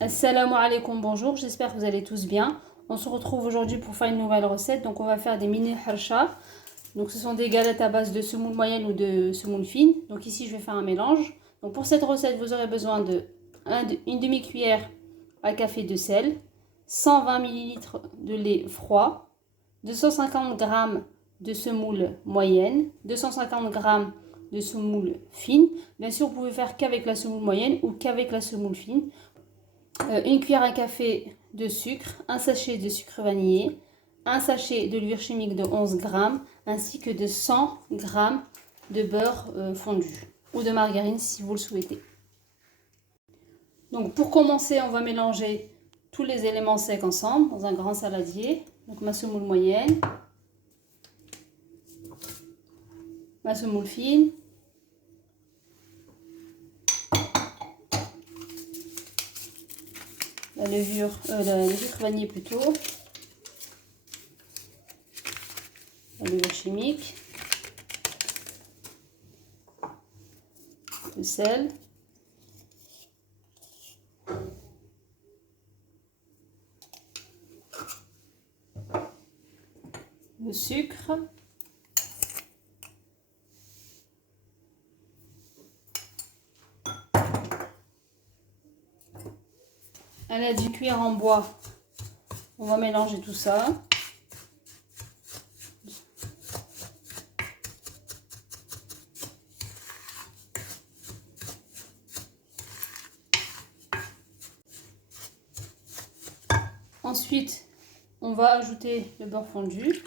Assalamu alaikum, bonjour, j'espère que vous allez tous bien. On se retrouve aujourd'hui pour faire une nouvelle recette. Donc on va faire des mini harsha. Donc ce sont des galettes à base de semoule moyenne ou de semoule fine. Donc ici je vais faire un mélange. Donc pour cette recette vous aurez besoin de une demi-cuillère à café de sel, 120 ml de lait froid, 250 g de semoule moyenne, 250 g de semoule fine. Bien sûr vous pouvez faire qu'avec la semoule moyenne ou qu'avec la semoule fine. Une cuillère à café de sucre, un sachet de sucre vanillé, un sachet de levure chimique de 11 g, ainsi que de 100 g de beurre fondu ou de margarine si vous le souhaitez. Donc pour commencer, on va mélanger tous les éléments secs ensemble dans un grand saladier. Donc ma semoule moyenne, ma semoule fine, le sucre vanillé plutôt, la levure chimique, le sel, le sucre, à l'aide d'une cuillère en bois, on va mélanger tout ça. Ensuite, on va ajouter le beurre fondu.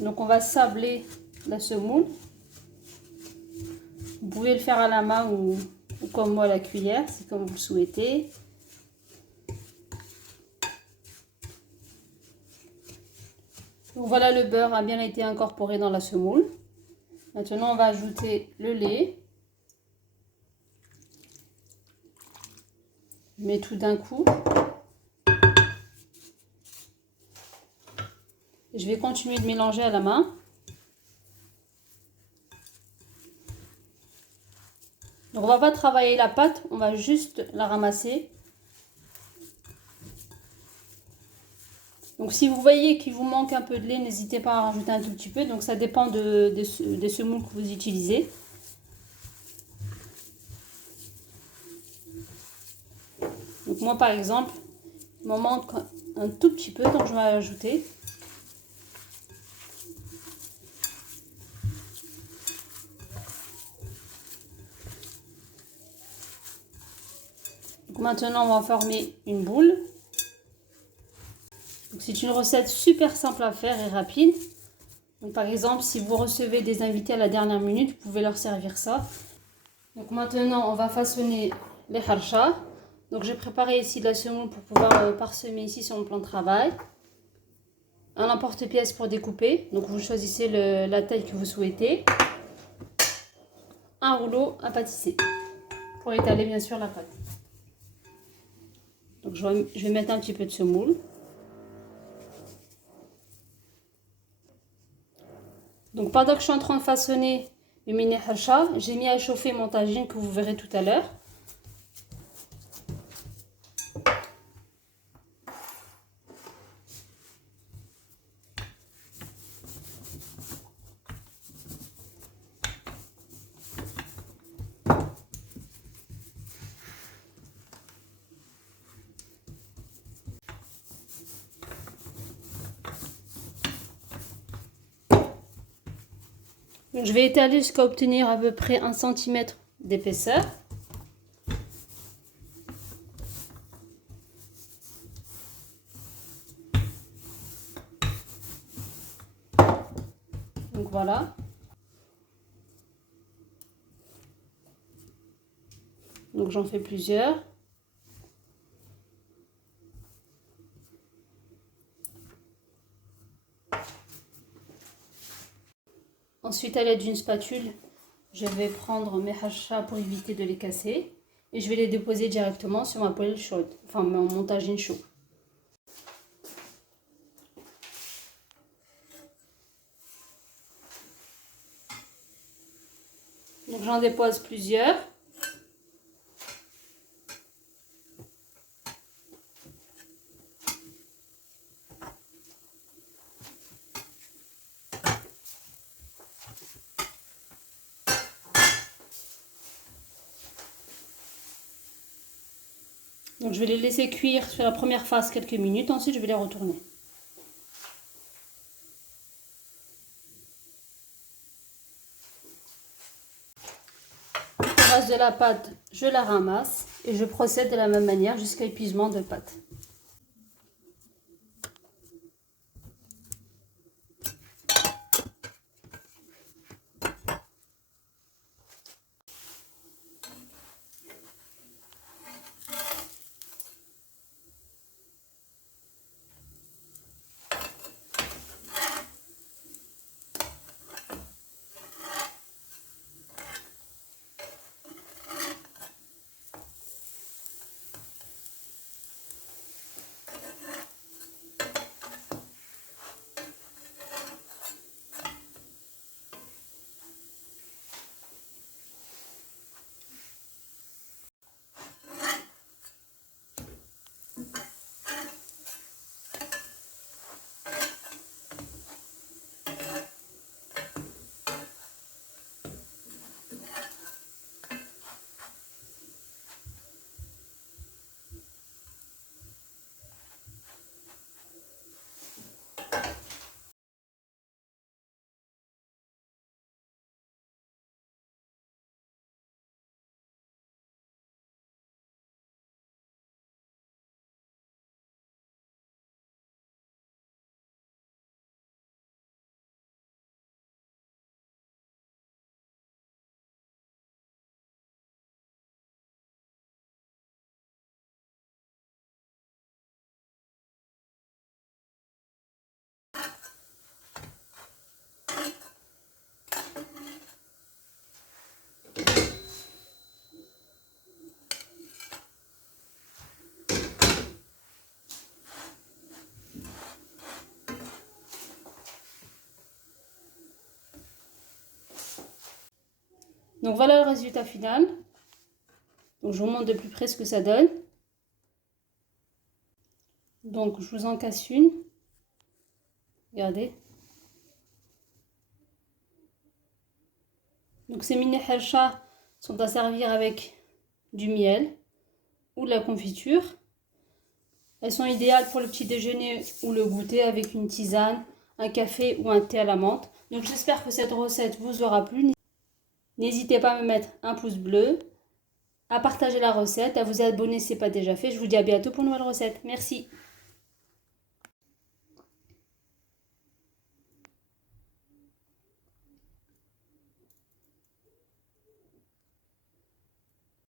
Donc on va sabler la semoule. Vous pouvez le faire à la main ou comme moi à la cuillère, c'est comme vous le souhaitez. Donc voilà, le beurre a bien été incorporé dans la semoule. Maintenant on va ajouter le lait. Je mets tout d'un coup. Je vais continuer de mélanger à la main. Donc on va pas travailler la pâte, on va juste la ramasser. Donc si vous voyez qu'il vous manque un peu de lait, n'hésitez pas à rajouter un tout petit peu. Donc ça dépend des semoules que vous utilisez. Donc moi par exemple, il m'en manque un tout petit peu, donc je vais ajouter. Donc maintenant on va former une boule. C'est une recette super simple à faire et rapide. Donc, par exemple, si vous recevez des invités à la dernière minute, vous pouvez leur servir ça. Donc maintenant, on va façonner les harsha. Donc j'ai préparé ici de la semoule pour pouvoir parsemer ici sur mon plan de travail. Un emporte-pièce pour découper. Donc vous choisissez la taille que vous souhaitez. Un rouleau à pâtisser pour étaler bien sûr la pâte. Donc je vais mettre un petit peu de semoule. Donc pendant que je suis en train de façonner le mini harsha, j'ai mis à chauffer mon tagine que vous verrez tout à l'heure. Donc, je vais étaler jusqu'à obtenir à peu près 1 cm d'épaisseur. Donc voilà. Donc j'en fais plusieurs. Ensuite, à l'aide d'une spatule, je vais prendre mes hachas pour éviter de les casser. Et je vais les déposer directement sur ma poêle chaude, enfin mon tagine chaud. Donc j'en dépose plusieurs. Donc je vais les laisser cuire sur la première phase quelques minutes, ensuite je vais les retourner. Le reste de la pâte, je la ramasse et je procède de la même manière jusqu'à épuisement de pâte. Donc voilà le résultat final. Donc je vous montre de plus près ce que ça donne. Donc je vous en casse une. Regardez. Donc ces mini halcha sont à servir avec du miel ou de la confiture. Elles sont idéales pour le petit déjeuner ou le goûter avec une tisane, un café ou un thé à la menthe. Donc j'espère que cette recette vous aura plu. N'hésitez pas à me mettre un pouce bleu, à partager la recette, à vous abonner si ce n'est pas déjà fait. Je vous dis à bientôt pour une nouvelle recette. Merci.